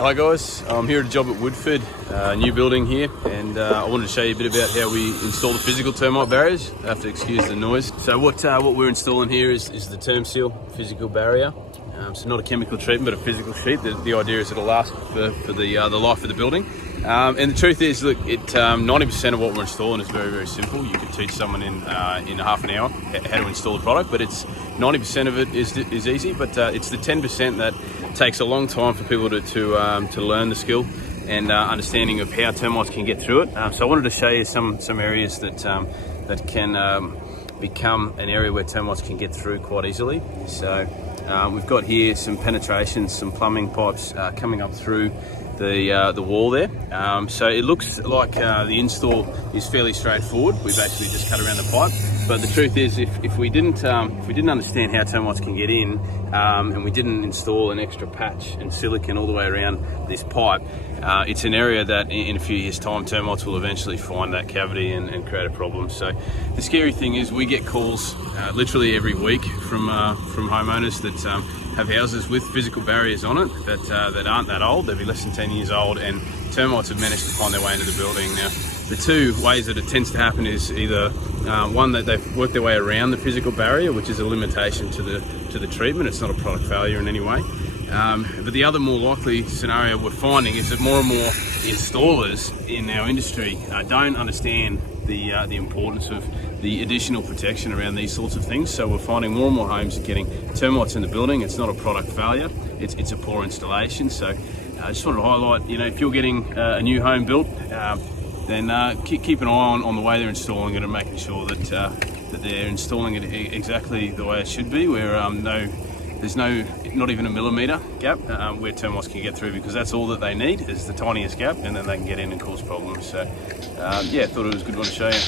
Hi guys, I'm here at a job at Woodford, a new building here, and I wanted to show you a bit about how we install the physical termite barriers. I have to excuse the noise. So what we're installing here is the Termcil physical barrier. So not a chemical treatment, but a physical sheet. The idea is it'll last for the life of the building. And the truth is, look, 90% of what we're installing is very, very simple. You could teach someone in half an hour how to install the product, but it's 90% of it is easy. But it's the 10% that takes a long time for people to learn the skill and understanding of how termites can get through it. So I wanted to show you some areas that can become an area where termites can get through quite easily. So we've got here some penetrations, some plumbing pipes coming up through the wall there. So it looks like the install is fairly straightforward. We've actually just cut around the pipe, but the truth is, if we didn't understand how termites can get in, and we didn't install an extra patch and silicone all the way around this pipe, it's an area that in a few years' time termites will eventually find that cavity and create a problem. So the scary thing is we get calls literally every week from homeowners that have houses with physical barriers on it that aren't that old. They'll be less than 10 years old, and termites have managed to find their way into the building. Now, the two ways that it tends to happen is either one, that they've worked their way around the physical barrier, which is a limitation to the treatment. It's not a product failure in any way. But the other more likely scenario we're finding is that more and more installers in our industry don't understand the importance of the additional protection around these sorts of things. So we're finding more and more homes are getting termites in the building. It's not a product failure, it's a poor installation. So I just wanted to highlight, if you're getting a new home built, then keep an eye on the way they're installing it and making sure that they're installing it exactly the way it should be, where there's not even a millimetre gap where termites can get through, because that's all that they need is the tiniest gap, and then they can get in and cause problems. So yeah, I thought it was a good one to show you.